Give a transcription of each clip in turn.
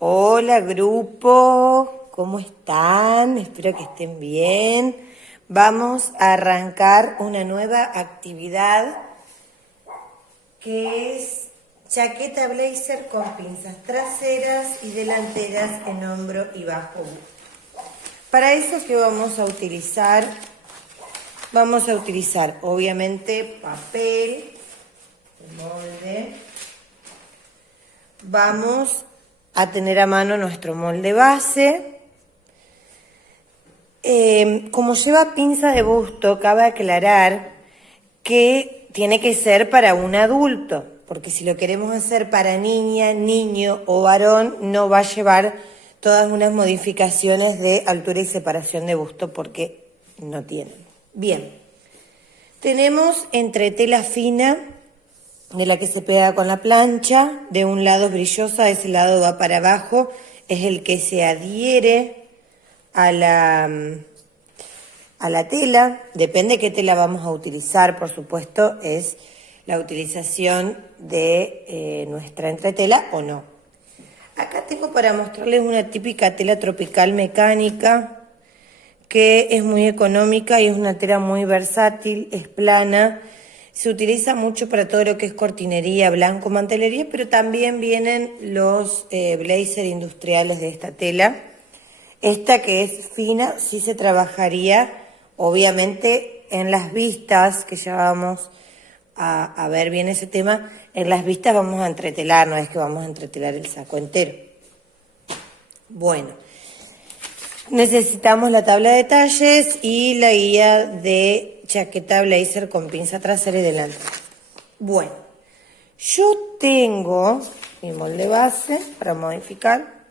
Hola grupo, ¿cómo están? Espero que estén bien. Vamos a arrancar una nueva actividad que es chaqueta blazer con pinzas traseras y delanteras en hombro y bajo busto. Para eso, ¿qué vamos a utilizar? Vamos a utilizar obviamente papel, molde. Vamos a tener a mano nuestro molde base. Como lleva pinza de busto, cabe aclarar que tiene que ser para un adulto, porque si lo queremos hacer para niña, niño o varón, no va a llevar todas unas modificaciones de altura y separación de busto, porque no tienen. Bien, tenemos entretela fina, de la que se pega con la plancha, de un lado es brillosa, ese lado va para abajo, es el que se adhiere a la tela, depende qué tela vamos a utilizar, por supuesto, es la utilización de nuestra entretela o no. Acá tengo para mostrarles una típica tela tropical mecánica, que es muy económica y es una tela muy versátil, es plana. Se utiliza mucho para todo lo que es cortinería, blanco, mantelería, pero también vienen los blazer industriales de esta tela. Esta que es fina sí se trabajaría, obviamente, en las vistas, que ya vamos a ver bien ese tema. En las vistas vamos a entretelar, no es que vamos a entretelar el saco entero. Bueno, necesitamos la tabla de talles y la guía de chaqueta blazer con pinza trasera y delantera. Bueno, yo tengo mi molde base para modificar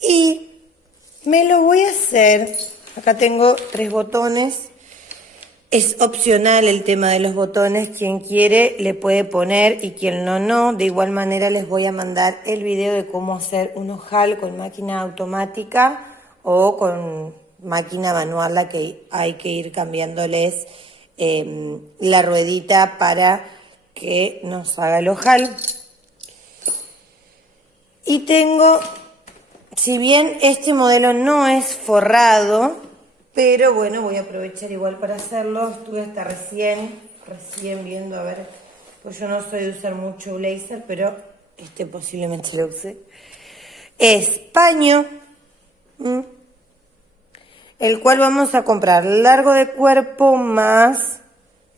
y me lo voy a hacer. Acá tengo 3 botones. Es opcional el tema de los botones. Quien quiere le puede poner y quien no, no. De igual manera les voy a mandar el video de cómo hacer un ojal con máquina automática o con máquina manual, la que hay que ir cambiándoles la ruedita para que nos haga el ojal. Y tengo, si bien este modelo no es forrado, pero bueno, voy a aprovechar igual para hacerlo. Estuve hasta recién viendo, a ver, pues yo no soy de usar mucho blazer, pero este posiblemente lo use. Es paño, el cual vamos a comprar largo de cuerpo más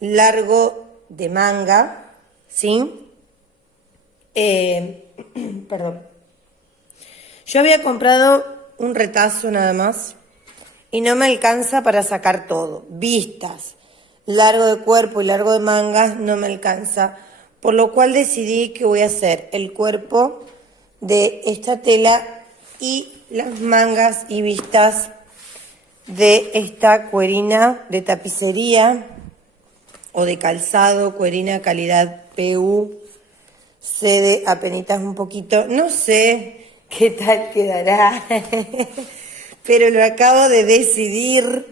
largo de manga, ¿sí? Perdón. Yo había comprado un retazo nada más y no me alcanza para sacar todo. Vistas, largo de cuerpo y largo de mangas no me alcanza, por lo cual decidí que voy a hacer el cuerpo de esta tela y las mangas y vistas de esta cuerina de tapicería o de calzado, cuerina calidad PU, cede apenitas un poquito, no sé qué tal quedará. Pero lo acabo de decidir.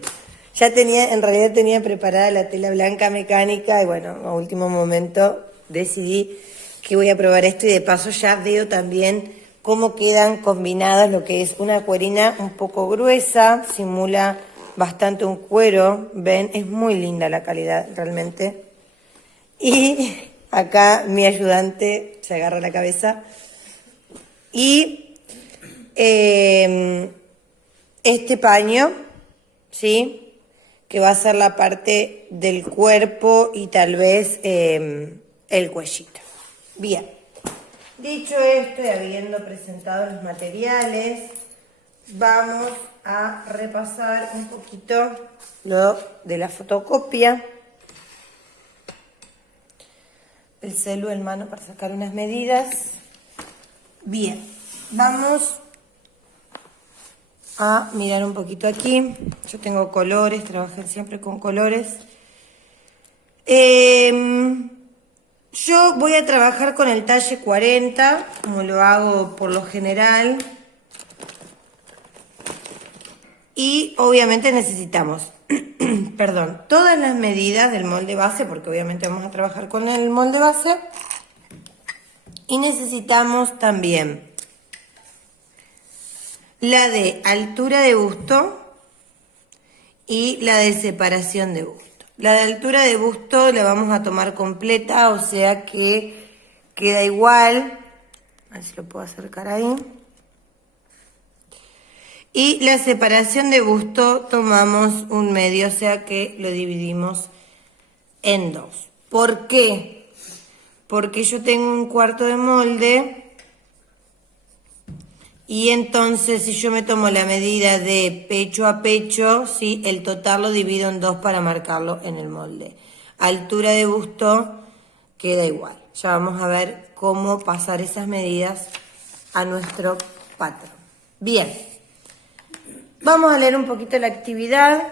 En realidad tenía preparada la tela blanca mecánica y bueno, a último momento decidí que voy a probar esto y de paso ya veo también cómo quedan combinadas lo que es una cuerina un poco gruesa, simula bastante un cuero, ven, es muy linda la calidad realmente. Y acá mi ayudante se agarra la cabeza y este paño, ¿sí? Que va a ser la parte del cuerpo y tal vez el cuellito. Bien, dicho esto y habiendo presentado los materiales, vamos a repasar un poquito lo de la fotocopia. El celu en mano para sacar unas medidas. Bien, vamos a mirar un poquito aquí. Yo tengo colores, trabajé siempre con colores. Yo voy a trabajar con el talle 40, como lo hago por lo general. Y obviamente necesitamos, perdón, todas las medidas del molde base, porque obviamente vamos a trabajar con el molde base. Y necesitamos también la de altura de busto y la de separación de busto. La de altura de busto la vamos a tomar completa, o sea que queda igual. A ver si lo puedo acercar ahí. Y la separación de busto tomamos un medio, o sea que lo dividimos en dos. ¿Por qué? Porque yo tengo un cuarto de molde y entonces si yo me tomo la medida de pecho a pecho, ¿sí? El total lo divido en dos para marcarlo en el molde. Altura de busto queda igual. Ya vamos a ver cómo pasar esas medidas a nuestro patrón. Bien, vamos a leer un poquito la actividad.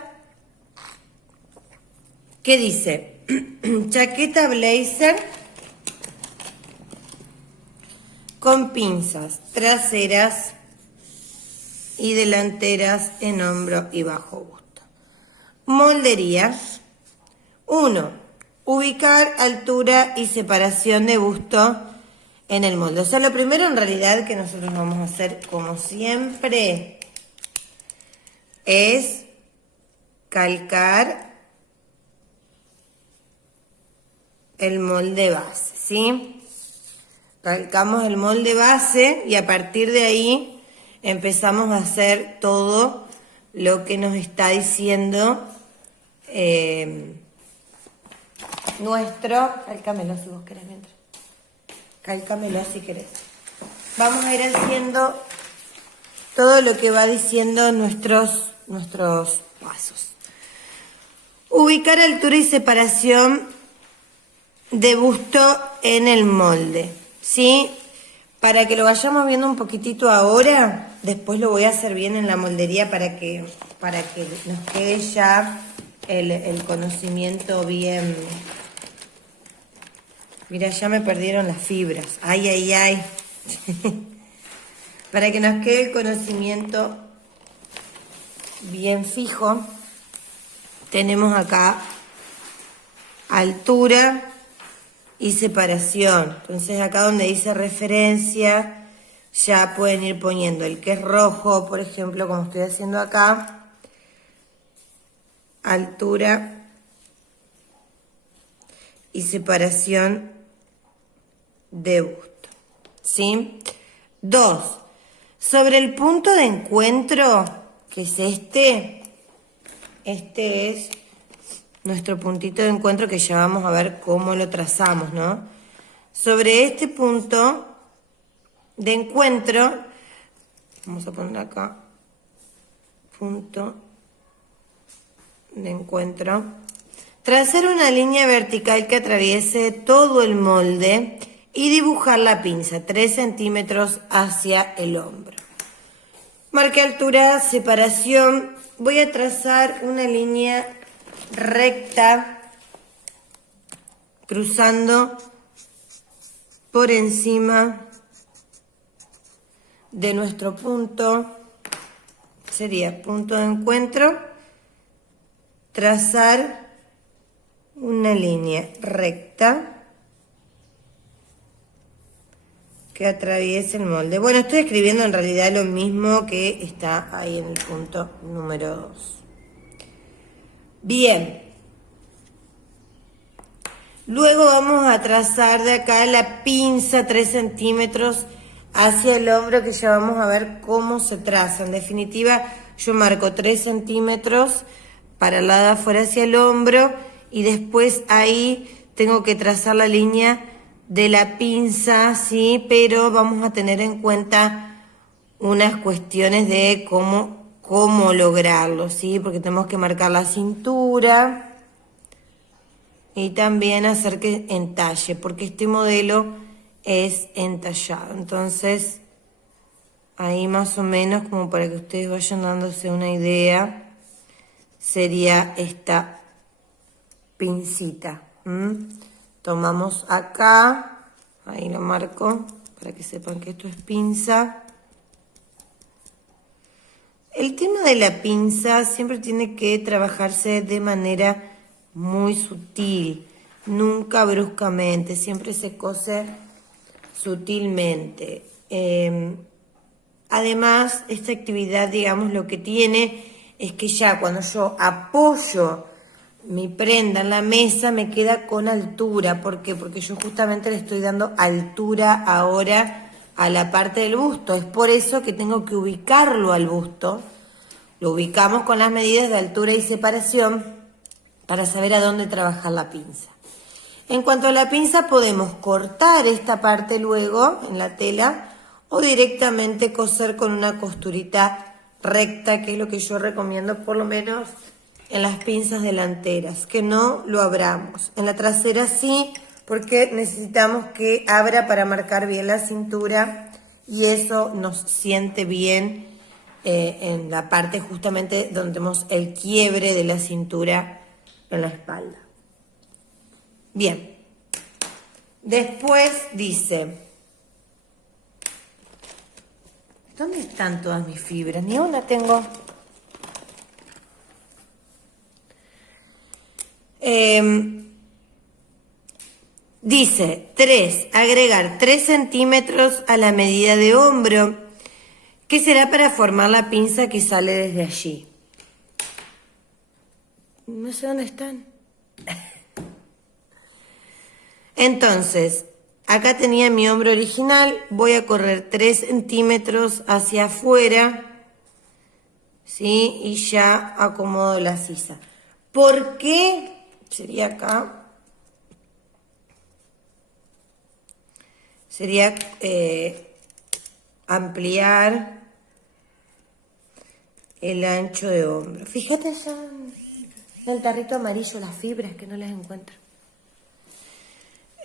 ¿Qué dice? Chaqueta blazer con pinzas traseras y delanteras en hombro y bajo busto. Moldería. 1. Ubicar altura y separación de busto en el molde. O sea, lo primero en realidad que nosotros vamos a hacer, como siempre, es calcar el molde base, ¿sí? Calcamos el molde base y a partir de ahí empezamos a hacer todo lo que nos está diciendo nuestro... Cálcamelo si vos querés mientras. Cálcamelo si querés. Vamos a ir haciendo todo lo que va diciendo nuestros pasos. Ubicar altura y separación de busto en el molde, ¿sí? Para que lo vayamos viendo un poquitito ahora, después lo voy a hacer bien en la moldería para que nos quede ya el conocimiento bien. Mira, ya me perdieron las fibras. Ay, ay, ay. Para que nos quede el conocimiento bien fijo, tenemos acá altura y separación. Entonces acá donde dice referencia, ya pueden ir poniendo el que es rojo, por ejemplo, como estoy haciendo acá. Altura y separación de busto, ¿sí? 2. Sobre el punto de encuentro, que es este es nuestro puntito de encuentro que ya vamos a ver cómo lo trazamos, ¿no? Sobre este punto de encuentro, vamos a poner acá, punto de encuentro, trazar una línea vertical que atraviese todo el molde y dibujar la pinza 3 centímetros hacia el hombro. Marque altura, separación. Voy a trazar una línea recta cruzando por encima de nuestro punto. Sería punto de encuentro. Trazar una línea recta que atraviese el molde. Bueno, estoy escribiendo en realidad lo mismo que está ahí en el punto número 2. Bien. Luego vamos a trazar de acá la pinza 3 centímetros hacia el hombro, que ya vamos a ver cómo se traza. En definitiva, yo marco 3 centímetros para el lado de afuera hacia el hombro y después ahí tengo que trazar la línea de la pinza, sí, pero vamos a tener en cuenta unas cuestiones de cómo lograrlo, sí, porque tenemos que marcar la cintura y también hacer que entalle, porque este modelo es entallado. Entonces, ahí más o menos, como para que ustedes vayan dándose una idea, sería esta pincita. Tomamos acá, ahí lo marco, para que sepan que esto es pinza. El tema de la pinza siempre tiene que trabajarse de manera muy sutil, nunca bruscamente, siempre se cose sutilmente. Además, esta actividad, digamos, lo que tiene es que ya cuando yo apoyo mi prenda en la mesa me queda con altura. ¿Por qué? Porque yo justamente le estoy dando altura ahora a la parte del busto. Es por eso que tengo que ubicarlo al busto. Lo ubicamos con las medidas de altura y separación para saber a dónde trabajar la pinza. En cuanto a la pinza, podemos cortar esta parte luego en la tela o directamente coser con una costurita recta, que es lo que yo recomiendo por lo menos en las pinzas delanteras, que no lo abramos. En la trasera sí, porque necesitamos que abra para marcar bien la cintura y eso nos siente bien en la parte justamente donde tenemos el quiebre de la cintura en la espalda. Bien, después dice, ¿dónde están todas mis fibras? Ni una tengo. Dice, agregar 3 centímetros a la medida de hombro, que será para formar la pinza que sale desde allí. No sé dónde están. Entonces, acá tenía mi hombro original, voy a correr 3 centímetros hacia afuera, ¿sí? Y ya acomodo la sisa. ¿Por qué? Sería acá. Sería ampliar el ancho de hombro. Fíjate ya en el tarrito amarillo las fibras que no las encuentro.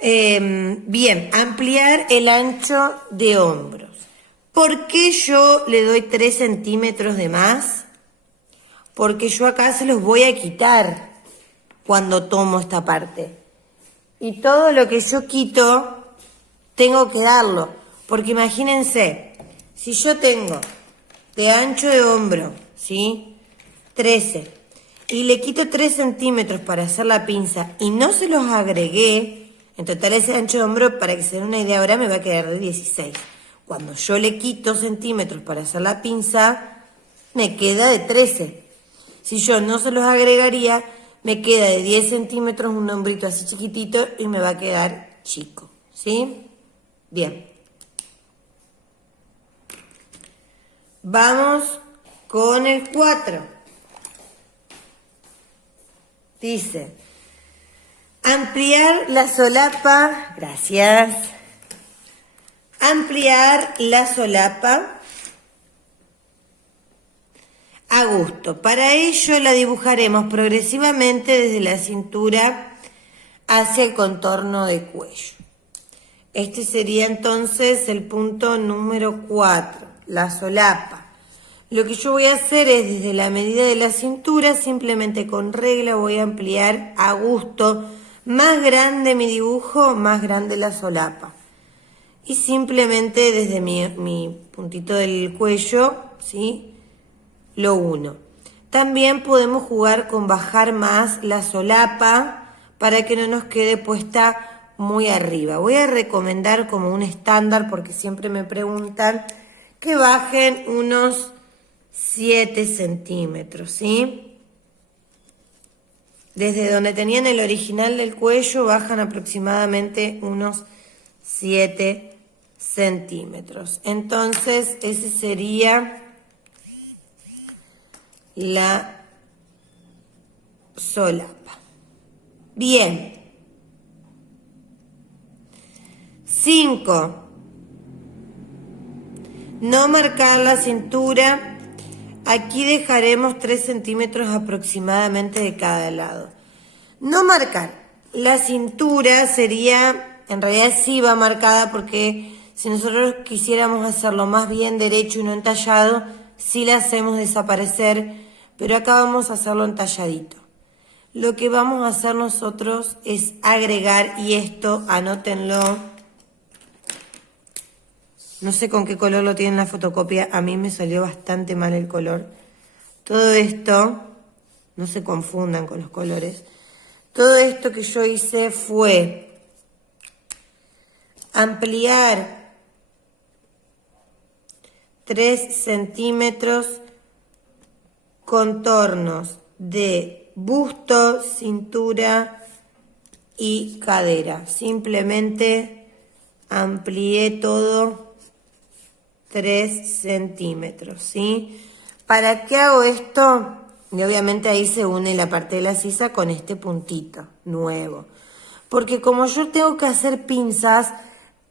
Bien, ampliar el ancho de hombros. ¿Por qué yo le doy 3 centímetros de más? Porque yo acá se los voy a quitar cuando tomo esta parte. Y todo lo que yo quito, tengo que darlo. Porque imagínense, si yo tengo de ancho de hombro, ¿sí? 13, y le quito 3 centímetros para hacer la pinza y no se los agregué, en total ese ancho de hombro, para que se den una idea ahora, me va a quedar de 16. Cuando yo le quito centímetros para hacer la pinza, me queda de 13. Si yo no se los agregaría, me queda de 10 centímetros, un hombrito así chiquitito y me va a quedar chico, ¿sí? Bien. Vamos con el 4. Dice, ampliar la solapa, gracias. Ampliar la solapa a gusto. Para ello la dibujaremos progresivamente desde la cintura hacia el contorno de cuello. Este sería entonces el punto número 4, la solapa. Lo que yo voy a hacer es desde la medida de la cintura, simplemente con regla voy a ampliar a gusto. Más grande mi dibujo, más grande la solapa. Y simplemente desde mi puntito del cuello, ¿sí? Lo uno. También podemos jugar con bajar más la solapa para que no nos quede puesta muy arriba. Voy a recomendar como un estándar, porque siempre me preguntan, que bajen unos 7 centímetros, ¿sí? Desde donde tenían el original del cuello bajan aproximadamente unos 7 centímetros. Entonces, ese sería la solapa. Bien. 5. No marcar la cintura. Aquí dejaremos 3 centímetros aproximadamente de cada lado. No marcar. La cintura sería, en realidad sí va marcada, porque si nosotros quisiéramos hacerlo más bien derecho y no entallado, sí la hacemos desaparecer, pero acá vamos a hacerlo entalladito. Lo que vamos a hacer nosotros es agregar, y esto anótenlo, no sé con qué color lo tiene en la fotocopia, a mí me salió bastante mal el color. Todo esto, no se confundan con los colores, todo esto que yo hice fue ampliar 3 centímetros, contornos de busto, cintura y cadera. Simplemente amplié todo 3 centímetros, ¿sí? ¿Para qué hago esto? Y obviamente ahí se une la parte de la sisa con este puntito nuevo. Porque como yo tengo que hacer pinzas,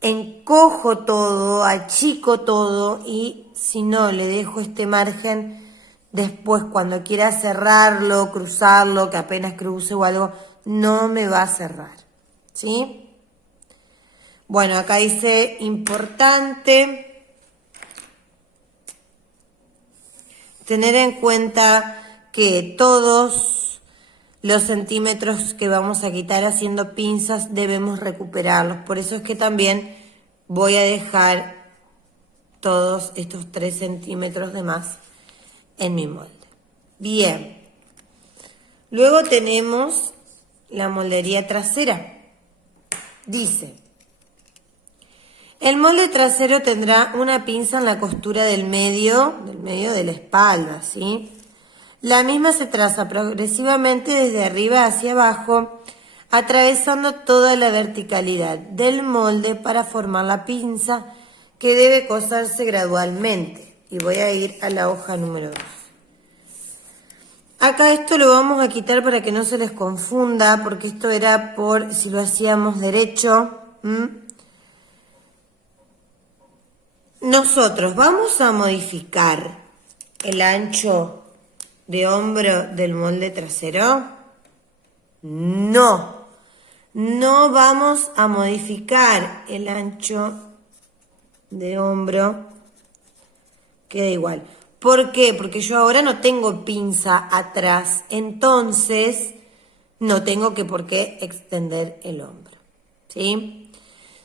encojo todo, achico todo y si no le dejo este margen, después cuando quiera cerrarlo, cruzarlo, que apenas cruce o algo, no me va a cerrar, ¿sí? Bueno, acá dice importante tener en cuenta que todos los centímetros que vamos a quitar haciendo pinzas debemos recuperarlos. Por eso es que también voy a dejar todos estos 3 centímetros de más en mi molde. Bien. Luego tenemos la moldería trasera. Dice: el molde trasero tendrá una pinza en la costura del medio de la espalda, ¿sí? La misma se traza progresivamente desde arriba hacia abajo, atravesando toda la verticalidad del molde para formar la pinza que debe coserse gradualmente. Y voy a ir a la hoja número 2. Acá esto lo vamos a quitar para que no se les confunda, porque esto era por si lo hacíamos derecho. Nosotros vamos a modificar el ancho de hombro del molde trasero. No vamos a modificar el ancho de hombro, queda igual. ¿Por qué? Porque yo ahora no tengo pinza atrás, entonces no tengo por qué extender el hombro, ¿sí?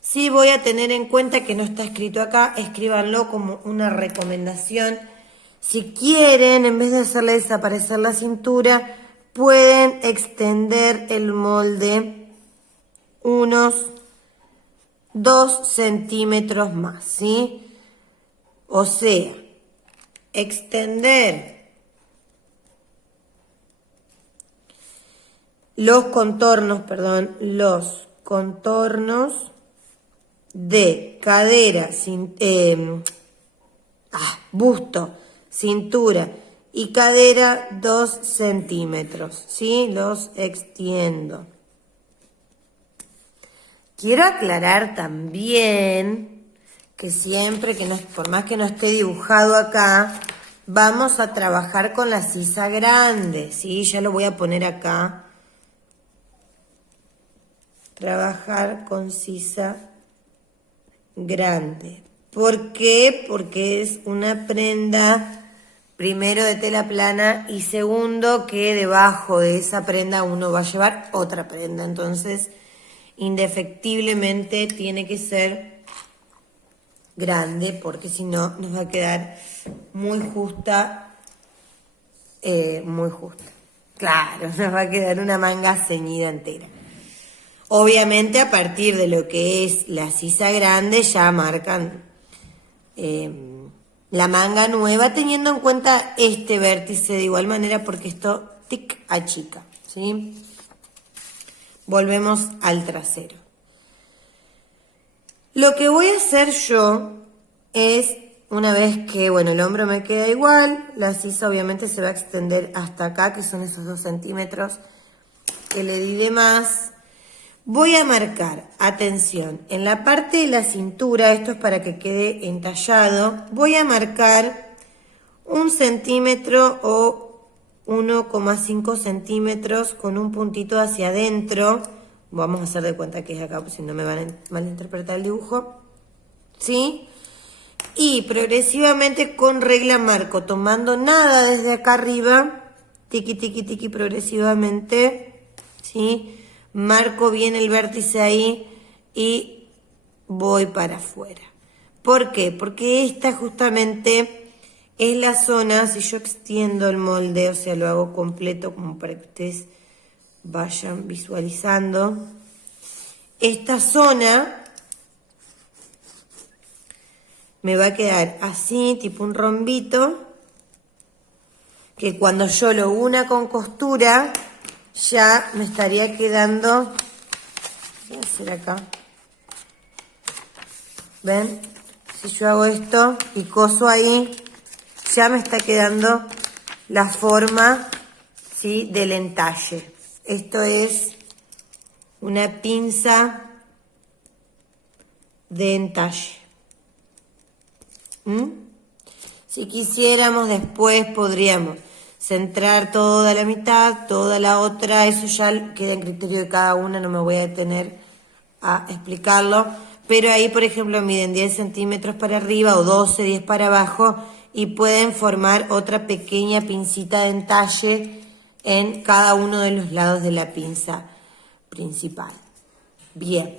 Sí voy a tener en cuenta que no está escrito acá, escríbanlo como una recomendación. Si quieren, en vez de hacerle desaparecer la cintura, pueden extender el molde unos 2 centímetros más, ¿sí? O sea, extender los contornos de cadera, busto, cintura y cadera 2 centímetros, ¿sí? Los extiendo. Quiero aclarar también que siempre por más que no esté dibujado acá, vamos a trabajar con la sisa grande, ¿sí? Ya lo voy a poner acá. Trabajar con sisa grande. ¿Por qué? Porque es una prenda, primero de tela plana y segundo que debajo de esa prenda uno va a llevar otra prenda. Entonces, indefectiblemente tiene que ser grande porque si no nos va a quedar muy justa. Claro, nos va a quedar una manga ceñida entera. Obviamente a partir de lo que es la sisa grande ya marcan la manga nueva teniendo en cuenta este vértice de igual manera porque esto tic achica, ¿sí? Volvemos al trasero. Lo que voy a hacer yo es, una vez que, bueno, el hombro me queda igual, la sisa obviamente se va a extender hasta acá, que son esos 2 centímetros que le di de más. Voy a marcar, atención, en la parte de la cintura, esto es para que quede entallado, voy a marcar 1 centímetro o 1,5 centímetros con un puntito hacia adentro. Vamos a hacer de cuenta que es acá, pues si no me van a malinterpretar el dibujo, ¿sí? Y progresivamente con regla marco, tomando nada desde acá arriba, tiqui, tiqui, tiqui, progresivamente, ¿sí? Marco bien el vértice ahí y voy para afuera. ¿Por qué? Porque esta justamente es la zona, si yo extiendo el molde, o sea, lo hago completo como para que ustedes vayan visualizando. Esta zona me va a quedar así, tipo un rombito, que cuando yo lo una con costura, ya me estaría quedando, voy a hacer acá, ¿ven? Si yo hago esto y coso ahí, ya me está quedando la forma, ¿sí?, del entalle. Esto es una pinza de entalle. Si quisiéramos, después podríamos centrar toda la mitad, toda la otra, eso ya queda en criterio de cada una, no me voy a detener a explicarlo, pero ahí, por ejemplo, miden 10 centímetros para arriba o 12, 10 para abajo, y pueden formar otra pequeña pincita de entalle en cada uno de los lados de la pinza principal. Bien.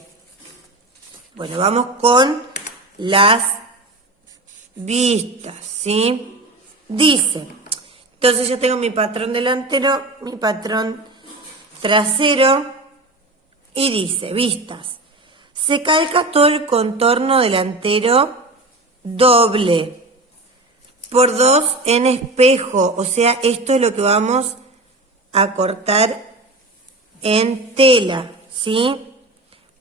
Bueno, vamos con las vistas, ¿sí? Dice, entonces ya tengo mi patrón delantero, mi patrón trasero, y dice, vistas. Se calca todo el contorno delantero doble por 2 en espejo, o sea, esto es lo que vamos a cortar en tela, ¿sí?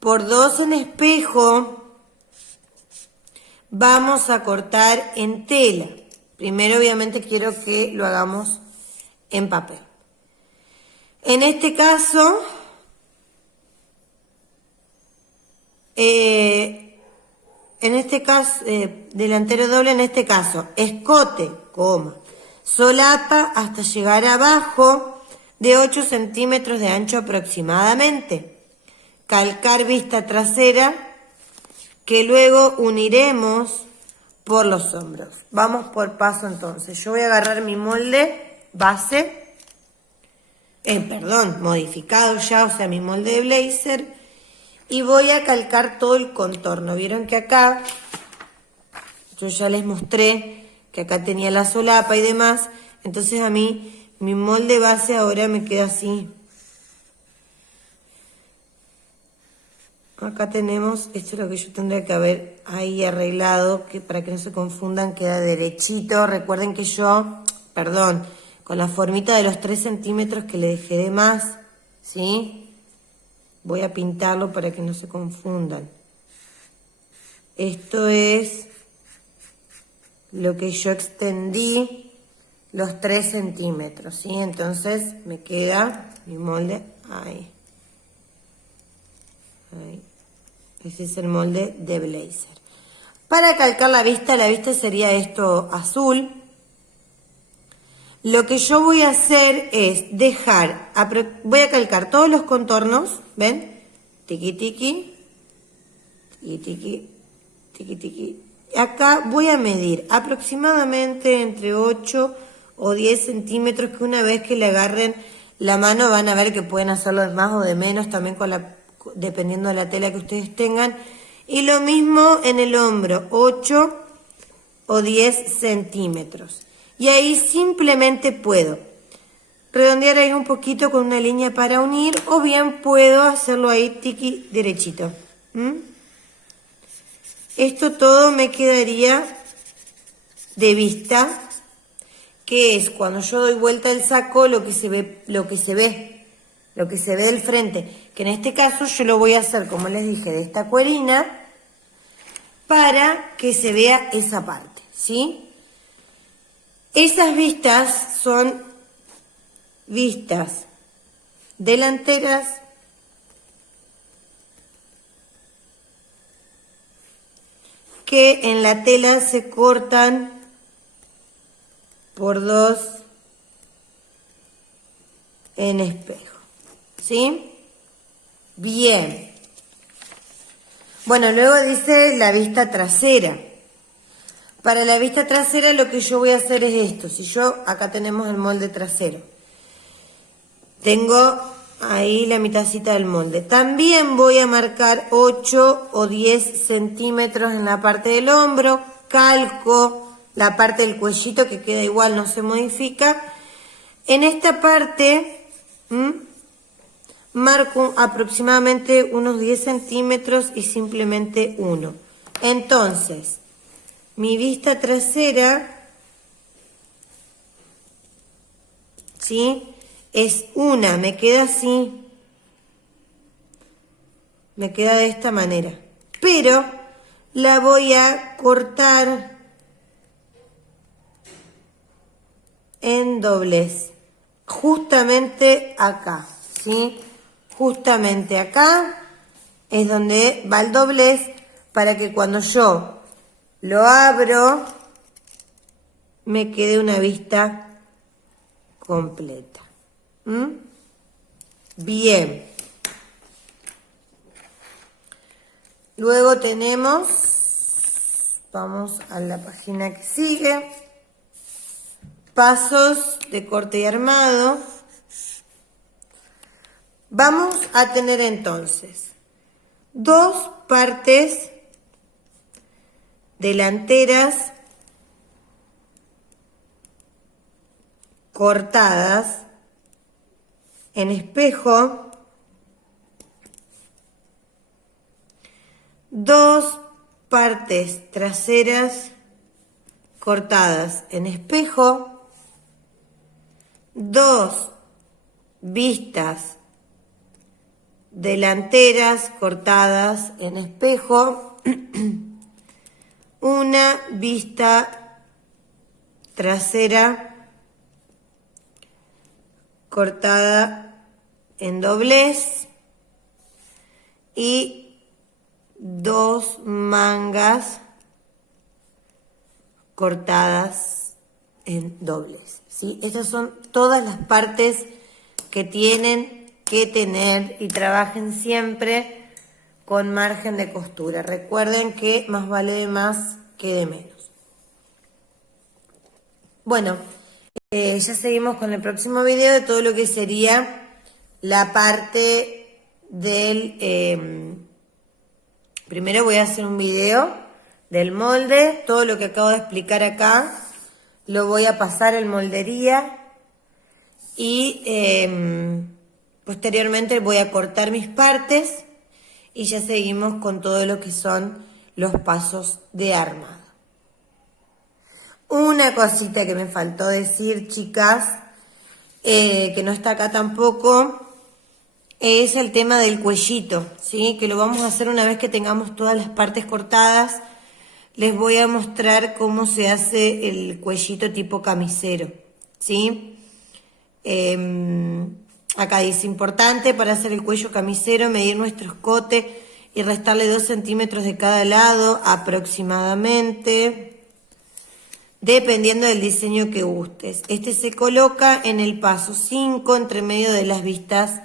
Por 2 en espejo vamos a cortar en tela. Primero, obviamente, quiero que lo hagamos en papel. En este caso, delantero doble, en este caso, escote, coma, solapa hasta llegar abajo de 8 centímetros de ancho aproximadamente. Calcar vista trasera, que luego uniremos por los hombros. Vamos por paso entonces. Yo voy a agarrar mi molde base, modificado ya, o sea, mi molde de blazer, y voy a calcar todo el contorno. Vieron que acá, yo ya les mostré que acá tenía la solapa y demás, entonces a mí, mi molde base ahora me queda así. Acá tenemos, esto es lo que yo tendría que haber ahí arreglado, que para que no se confundan, queda derechito. Recuerden que yo, con la formita de los 3 centímetros que le dejé de más, ¿sí? Voy a pintarlo para que no se confundan. Esto es lo que yo extendí, los 3 centímetros, ¿sí? Entonces me queda mi molde ahí. Ahí. Ese es el molde de blazer. Para calcar la vista sería esto azul. Lo que yo voy a hacer es voy a calcar todos los contornos, ¿ven? Tiqui tiqui, tiqui tiqui, tiqui tiqui. Acá voy a medir aproximadamente entre 8 o 10 centímetros, que una vez que le agarren la mano van a ver que pueden hacerlo de más o de menos, también dependiendo de la tela que ustedes tengan. Y lo mismo en el hombro, 8 o 10 centímetros. Y ahí simplemente puedo redondear ahí un poquito con una línea para unir, o bien puedo hacerlo ahí tiqui derechito. Esto todo me quedaría de vista, que es cuando yo doy vuelta el saco lo que se ve del frente, que en este caso yo lo voy a hacer, como les dije, de esta cuerina, para que se vea esa parte, ¿sí? Esas vistas son vistas delanteras que en la tela se cortan por 2 en espejo, ¿sí? Bien. Bueno, luego dice la vista trasera. Para la vista trasera lo que yo voy a hacer es esto. Si yo, acá tenemos el molde trasero. Tengo ahí la mitadcita del molde. También voy a marcar 8 o 10 centímetros en la parte del hombro. Calco la parte del cuellito, que queda igual, no se modifica. En esta parte marco aproximadamente unos 10 centímetros y simplemente uno. Entonces, mi vista trasera, ¿sí? Es una, me queda así. Me queda de esta manera. Pero la voy a cortar en doblez. Justamente acá, ¿sí? Justamente acá es donde va el doblez para que cuando yo lo abro me quede una vista completa. Bien. Luego tenemos, vamos a la página que sigue, pasos de corte y armado. Vamos a tener entonces dos partes delanteras cortadas en espejo, dos partes traseras cortadas en espejo, dos vistas delanteras cortadas en espejo, una vista trasera cortada en doblez y dos mangas cortadas en doblez, ¿sí? Estas son todas las partes que tienen que tener y trabajen siempre con margen de costura. Recuerden que más vale de más que de menos. Bueno, ya seguimos con el próximo video de todo lo que sería la parte del... primero voy a hacer un video del molde, todo lo que acabo de explicar acá lo voy a pasar en moldería y posteriormente voy a cortar mis partes y ya seguimos con todo lo que son los pasos de armado. Una cosita que me faltó decir, chicas, que no está acá tampoco, es el tema del cuellito, ¿sí? Que lo vamos a hacer una vez que tengamos todas las partes cortadas. Les voy a mostrar cómo se hace el cuellito tipo camisero, ¿sí? Acá dice, importante para hacer el cuello camisero, medir nuestro escote y restarle 2 centímetros de cada lado aproximadamente, dependiendo del diseño que gustes. Este se coloca en el paso 5, entre medio de las vistas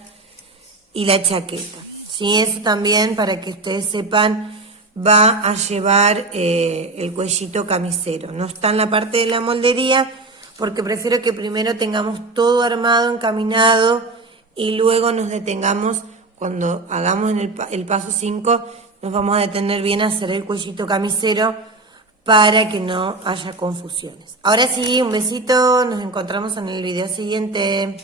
y la chaqueta. Sí, eso también, para que ustedes sepan, va a llevar el cuellito camisero. No está en la parte de la moldería, porque prefiero que primero tengamos todo armado, encaminado, y luego nos detengamos cuando hagamos en el paso 5, nos vamos a detener bien a hacer el cuellito camisero para que no haya confusiones. Ahora sí, un besito, nos encontramos en el video siguiente.